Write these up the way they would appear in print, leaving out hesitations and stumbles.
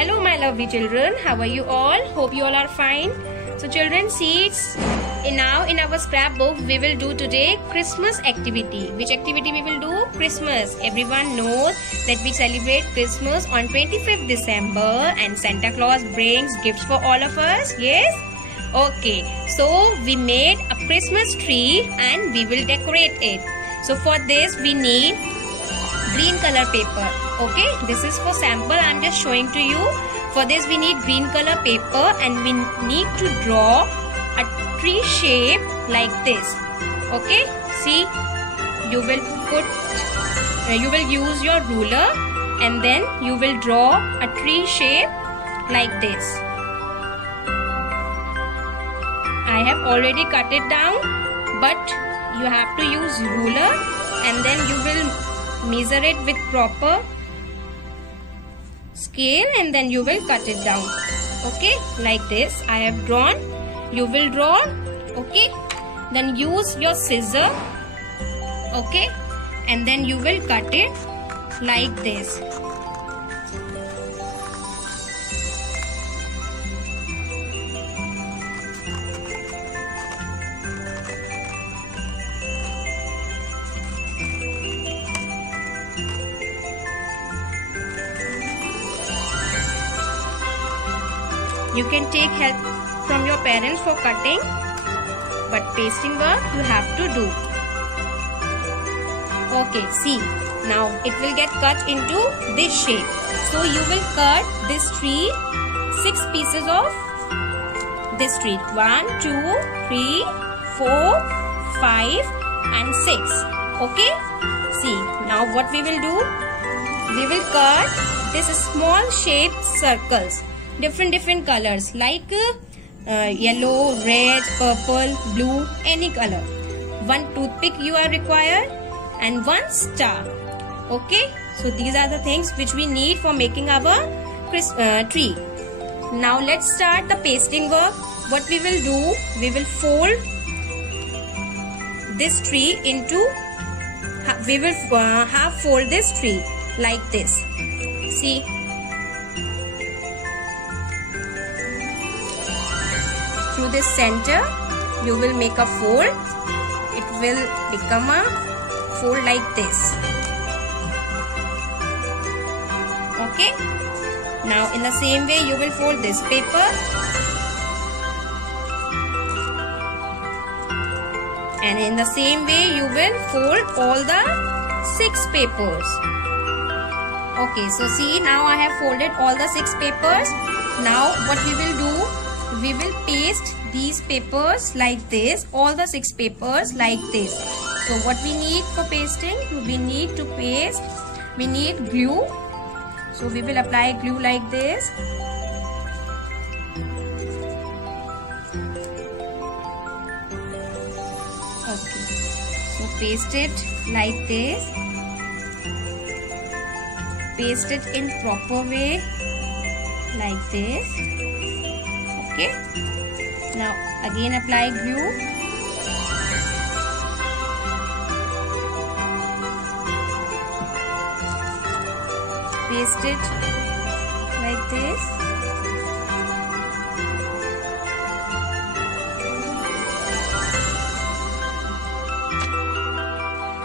Hello my lovely children, how are you all? Hope you all are fine. So children, see, now in our scrapbook we will do today Christmas activity. Which activity we will do? Christmas. Everyone knows that we celebrate Christmas on 25th December and Santa Claus brings gifts for all of us. Yes? Okay. So we made a Christmas tree and we will decorate it. So for this we need green color paper. Okay, this is for sample. I am just showing to you. For this we need green color paper and we need to draw a tree shape like this. Okay, see, you will use your ruler and then you will draw a tree shape like this. I have already cut it down, but you have to use ruler and then you will measure it with proper scale and then you will cut it down. Okay, like this I have drawn. You will draw. Okay, then use your scissor. Okay, and then you will cut it like this. You can take help from your parents for cutting, but pasting work you have to do. Okay, see, now it will get cut into this shape. So you will cut this tree, 6 pieces of this tree. 1, 2, 3, 4, 5 and 6. Okay, see, now what we will do? We will cut this small shaped circles. Different colors like yellow, red, purple, blue, any color. 1 toothpick you are required and 1 star. Okay, so these are the things which we need for making our tree. Now let's start the pasting work. What we will do, we will fold this tree into, we will half fold this tree like this. See, through this center you will make a fold. It will become a fold like this. Okay, now in the same way you will fold this paper and in the same way you will fold all the 6 papers. Okay, so see, now I have folded all the 6 papers. Now what we will do, we will paste these papers like this, all the 6 papers like this. So what we need for pasting, we need to paste, we need glue. So we will apply glue like this. Okay, so paste it like this. Paste it in proper way like this. Okay, now again apply glue. Paste it like this.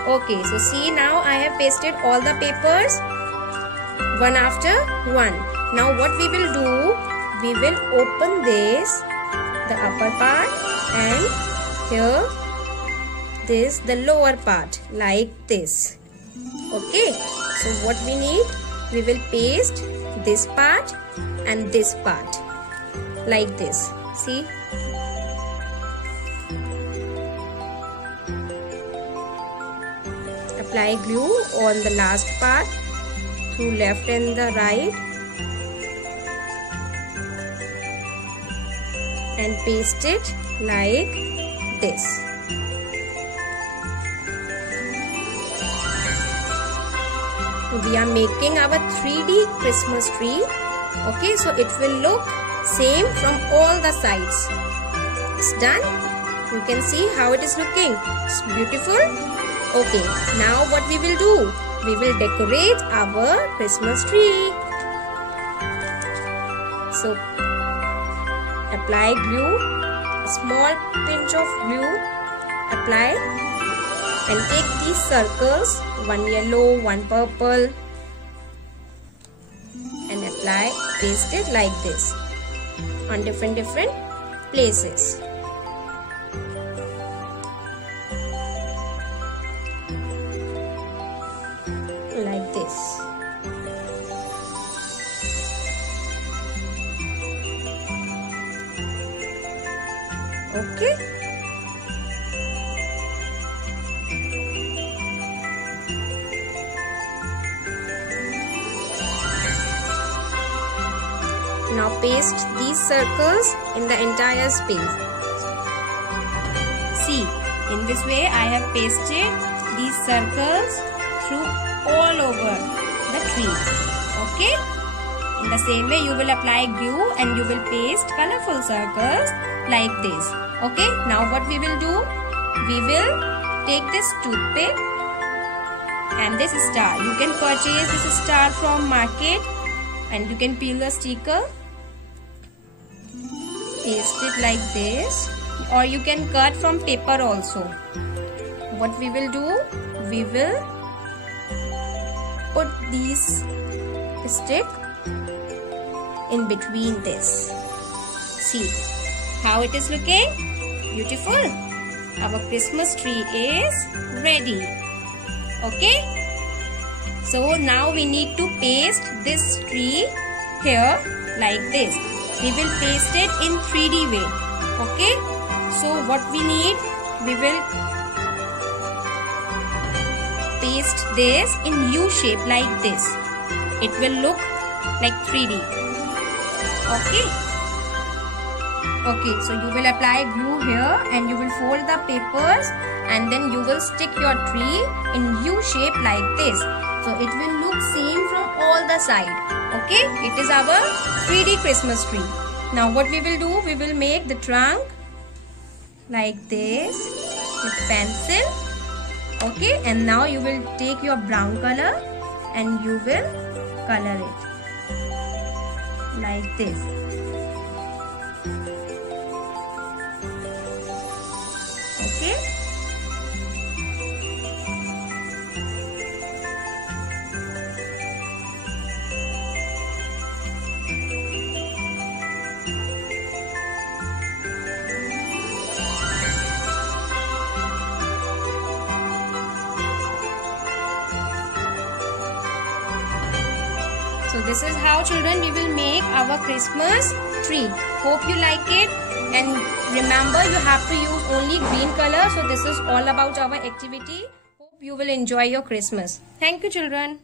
Okay, so see, now I have pasted all the papers one after one. Now what we will do, we will open this, the upper part, and here this, the lower part, like this. Okay, so what we need, we will paste this part and this part like this. See, apply glue on the last part through left and the right and paste it like this. We are making our 3D Christmas tree. Okay, so it will look same from all the sides. It's done. You can see how it is looking. It's beautiful. Okay, now what we will do? We will decorate our Christmas tree. So apply glue, a small pinch of glue, apply and take these circles, one yellow, one purple, and apply, paste it like this on different places. Like this. Okay. Now paste these circles in the entire space. See, in this way I have pasted these circles through all over the tree. Okay? In the same way you will apply glue and you will paste colorful circles like this. Okay? Now what we will do? We will take this toothpick and this star. You can purchase this star from market and you can peel the sticker. Paste it like this, or you can cut from paper also. What we will do? We will put these stick in between this. See how it is looking? Beautiful. Our Christmas tree is ready. Okay? So now we need to paste this tree here like this. We will paste it in 3D way. Okay? So what we need? We will paste this in U shape like this. It will look like 3D. Okay? Okay, so you will apply glue here and you will fold the papers and then you will stick your tree in U shape like this. So it will look same from all the side. Okay, it is our 3D Christmas tree. Now what we will do? We will make the trunk like this with pencil. Okay, and now you will take your brown color and you will color it like this. Okay. So this is how, children, we will make our Christmas tree. Hope you like it, and remember you have to use only green color. So this is all about our activity. Hope you will enjoy your Christmas. Thank you, children.